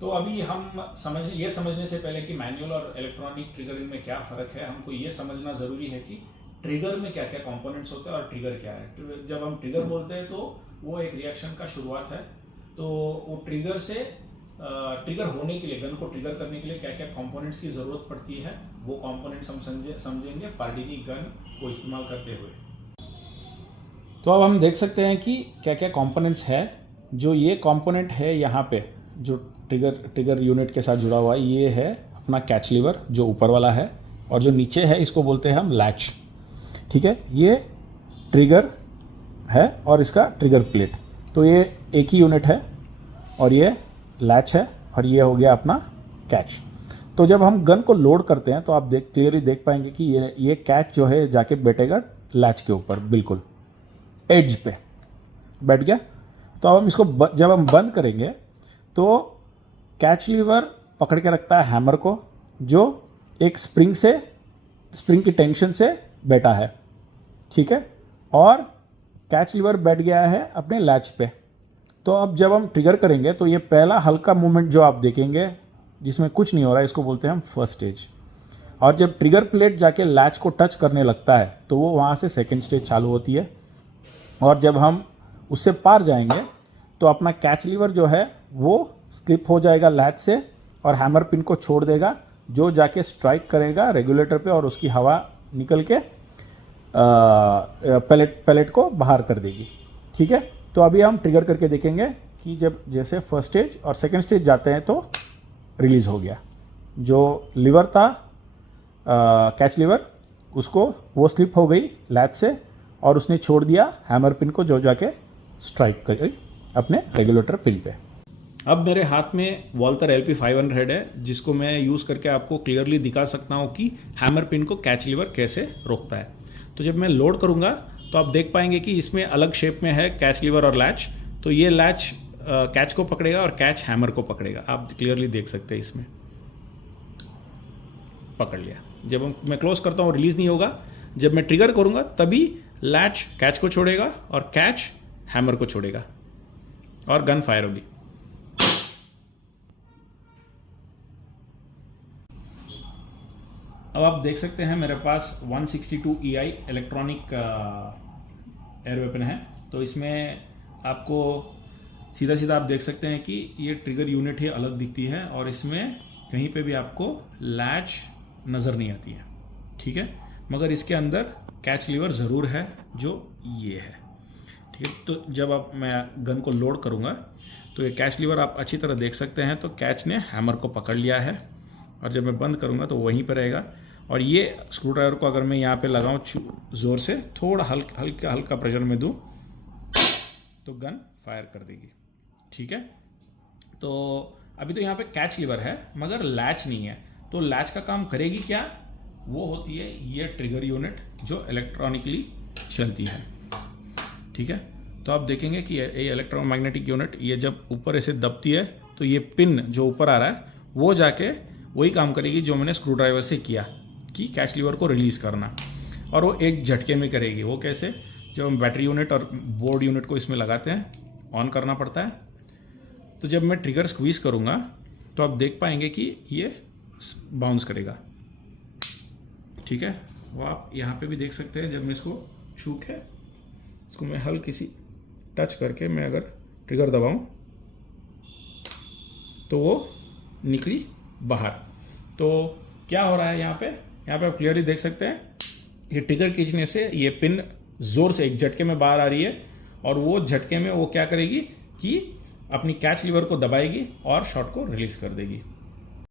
तो अभी हम समझने से पहले कि मैनुअल और इलेक्ट्रॉनिक ट्रिगरिंग में क्या फ़र्क है, हमको ये समझना ज़रूरी है कि ट्रिगर में क्या क्या कंपोनेंट्स होते हैं और ट्रिगर क्या है। जब हम ट्रिगर बोलते हैं तो वो एक रिएक्शन का शुरुआत है। तो वो ट्रिगर से ट्रिगर होने के लिए, गन को ट्रिगर करने के लिए क्या क्या कंपोनेंट्स की ज़रूरत पड़ती है, वो कंपोनेंट्स हम समझेंगे पार्डिनी गन को इस्तेमाल करते हुए। तो अब हम देख सकते हैं कि क्या क्या कंपोनेंट्स है। जो ये कंपोनेंट है यहाँ पे जो ट्रिगर यूनिट के साथ जुड़ा हुआ है, ये है अपना कैच लीवर जो ऊपर वाला है, और जो नीचे है इसको बोलते हैं हम लैच। ठीक है, ये ट्रिगर है और इसका ट्रिगर प्लेट। तो ये एक ही यूनिट है और ये लैच है और ये हो गया अपना कैच। तो जब हम गन को लोड करते हैं तो आप क्लियरली देख पाएंगे कि ये कैच जो है जाके बैठेगा लैच के ऊपर, बिल्कुल एड्ज पे बैठ गया। तो अब हम इसको जब हम बंद करेंगे तो कैच लीवर पकड़ के रखता है हैमर को, जो एक स्प्रिंग की टेंशन से बैठा है। ठीक है, और कैच लीवर बैठ गया है अपने लैच पे। तो अब जब हम ट्रिगर करेंगे तो ये पहला हल्का मूवमेंट जो आप देखेंगे जिसमें कुछ नहीं हो रहा है, इसको बोलते हैं हम फर्स्ट स्टेज। और जब ट्रिगर प्लेट जाके लैच को टच करने लगता है तो वो वहाँ से सेकेंड स्टेज चालू होती है। और जब हम उससे पार जाएंगे तो अपना कैच लीवर जो है वो स्लिप हो जाएगा लैच से और हैमर पिन को छोड़ देगा, जो जाके स्ट्राइक करेगा रेगुलेटर पे और उसकी हवा निकल के पैलेट को बाहर कर देगी। ठीक है, तो अभी हम ट्रिगर करके देखेंगे कि जब जैसे फर्स्ट स्टेज और सेकेंड स्टेज जाते हैं तो रिलीज हो गया। जो लीवर था कैच लीवर, उसको वो स्लिप हो गई लैच से और उसने छोड़ दिया हैमर पिन को, जो जाके स्ट्राइक कर गई अपने रेगुलेटर पिन पे। अब मेरे हाथ में वॉल्टर LP500 है, जिसको मैं यूज़ करके आपको क्लियरली दिखा सकता हूँ कि हैमर पिन को कैच लीवर कैसे रोकता है। तो जब मैं लोड करूँगा तो आप देख पाएंगे कि इसमें अलग शेप में है कैच लीवर और लैच। तो ये लैच कैच को पकड़ेगा और कैच हैमर को पकड़ेगा। आप क्लियरली देख सकते हैं, इसमें पकड़ लिया। जब मैं क्लोज करता हूँ रिलीज़ नहीं होगा। जब मैं ट्रिगर करूँगा तभी लैच कैच को छोड़ेगा और कैच हैमर को छोड़ेगा और गन फायर होगी। अब आप देख सकते हैं मेरे पास 162 EI इलेक्ट्रॉनिक एयर वेपन है। तो इसमें आपको सीधा आप देख सकते हैं कि ये ट्रिगर यूनिट ही अलग दिखती है और इसमें कहीं पे भी आपको लैच नज़र नहीं आती है। ठीक है, मगर इसके अंदर कैच लीवर ज़रूर है जो ये है। ठीक है, तो जब आप मैं गन को लोड करूँगा तो ये कैच लीवर आप अच्छी तरह देख सकते हैं। तो कैच ने हैमर को पकड़ लिया है और जब मैं बंद करूँगा तो वहीं पर रहेगा। और ये स्क्रू ड्राइवर को अगर मैं यहाँ पे लगाऊँ ज़ोर से, थोड़ा हल्का प्रेशर में दूँ तो गन फायर कर देगी। ठीक है, तो अभी तो यहाँ पे कैच लीवर है मगर लैच नहीं है। तो लैच का काम करेगी क्या? वो होती है ये ट्रिगर यूनिट जो इलेक्ट्रॉनिकली चलती है। ठीक है, तो आप देखेंगे कि ये इलेक्ट्रोमैग्नेटिक यूनिट ये जब ऊपर ऐसे दबती है तो ये पिन जो ऊपर आ रहा है वो जाके वही काम करेगी जो मैंने स्क्रू ड्राइवर से किया कि कैच लीवर को रिलीज़ करना, और वो एक झटके में करेगी। वो कैसे? जब हम बैटरी यूनिट और बोर्ड यूनिट को इसमें लगाते हैं, ऑन करना पड़ता है। तो जब मैं ट्रिगर स्क्वीज़ करूँगा तो आप देख पाएंगे कि ये बाउंस करेगा। ठीक है, वो आप यहाँ पे भी देख सकते हैं। जब मैं इसको छू के इसको मैं हल्की सी टच करके मैं अगर ट्रिगर दबाऊँ तो वो निकली बाहर। तो क्या हो रहा है यहाँ पे आप क्लियरली देख सकते हैं ये ट्रिगर खींचने से ये पिन ज़ोर से एक झटके में बाहर आ रही है और वो झटके में वो क्या करेगी कि अपनी कैच लीवर को दबाएगी और शॉट को रिलीज़ कर देगी।